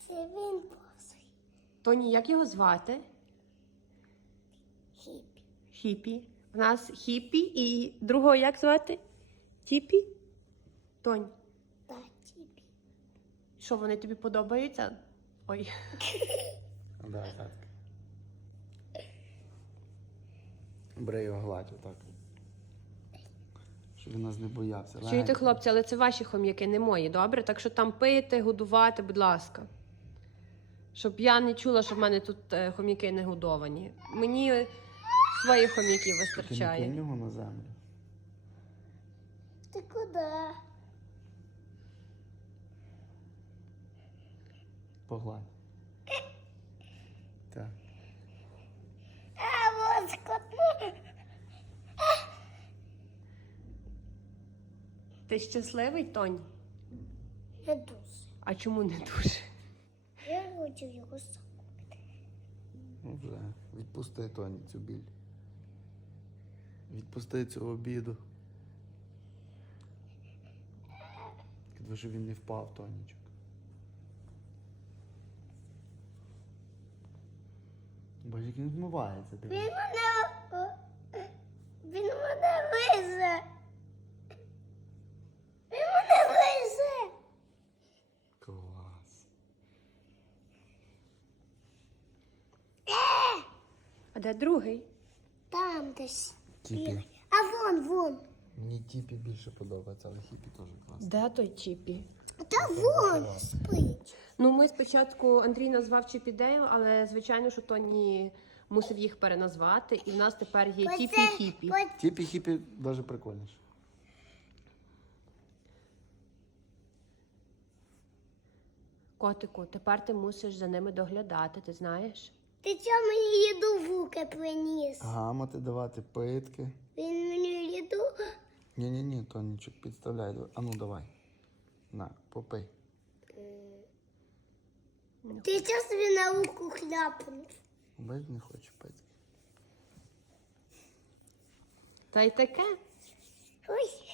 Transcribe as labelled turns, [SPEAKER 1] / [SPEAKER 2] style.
[SPEAKER 1] Це він босий.
[SPEAKER 2] Тоні, як його звати?
[SPEAKER 1] Хіпі.
[SPEAKER 2] Хіпі. У нас Хіпі і другого як звати? Тіпі? Тонь,
[SPEAKER 1] Та Хіпі.
[SPEAKER 2] що вони тобі подобаються? Ой.
[SPEAKER 3] Да, так. Бери його гладь отак. Щоб він нас не боявся.
[SPEAKER 2] Чуєте, хлопці, але це ваші хом'яки, не мої, добре? Так що там пити, годувати, будь ласка. Щоб я не чула, що в мене тут хом'яки не годовані. Мені своїх хом'яків
[SPEAKER 3] Тільки не
[SPEAKER 2] вистачає.
[SPEAKER 3] кинь його на землю.
[SPEAKER 1] Ти куди?
[SPEAKER 3] Погладь. Так.
[SPEAKER 1] А, ось котну.
[SPEAKER 2] Ти щасливий, Тонь?
[SPEAKER 1] Не дуже.
[SPEAKER 2] А чому не дуже?
[SPEAKER 1] Я хочу його сам.
[SPEAKER 3] Ну вже. Відпусти, Тоні, цю біль. Відпусти цю обіду. Кидва, щоб він не впав, Тонічок. Боже, як він вмивається,
[SPEAKER 1] Він
[SPEAKER 3] дивись.
[SPEAKER 1] мене лизе. Він мене лизе.
[SPEAKER 3] Клас.
[SPEAKER 2] А де другий?
[SPEAKER 1] Там десь.
[SPEAKER 3] Тіпі.
[SPEAKER 1] А вон.
[SPEAKER 3] Мені Тіпі більше подобається, але Хіпі теж класно.
[SPEAKER 2] Де той Чіпі?
[SPEAKER 1] Та вон спить.
[SPEAKER 2] Ну, ми спочатку Андрій назвав Чіпі Дейл, але звичайно, що Тоні мусив їх переназвати, і в нас тепер є Тіпі і Хіпі.
[SPEAKER 3] Тіпі Хіпі навіть прикольніше.
[SPEAKER 2] Котику, тепер ти мусиш за ними доглядати, ти знаєш?
[SPEAKER 1] Ти чого мені їду в руки приніс?
[SPEAKER 3] Гамати давати, питки.
[SPEAKER 1] Він мені їду.
[SPEAKER 3] Ні, Тонічок, підставляй. А ну давай. На, попий.
[SPEAKER 1] Ти що собі на руку хляпнув?
[SPEAKER 3] Бать, не хочу пити.
[SPEAKER 2] Та й таке.
[SPEAKER 1] Ой.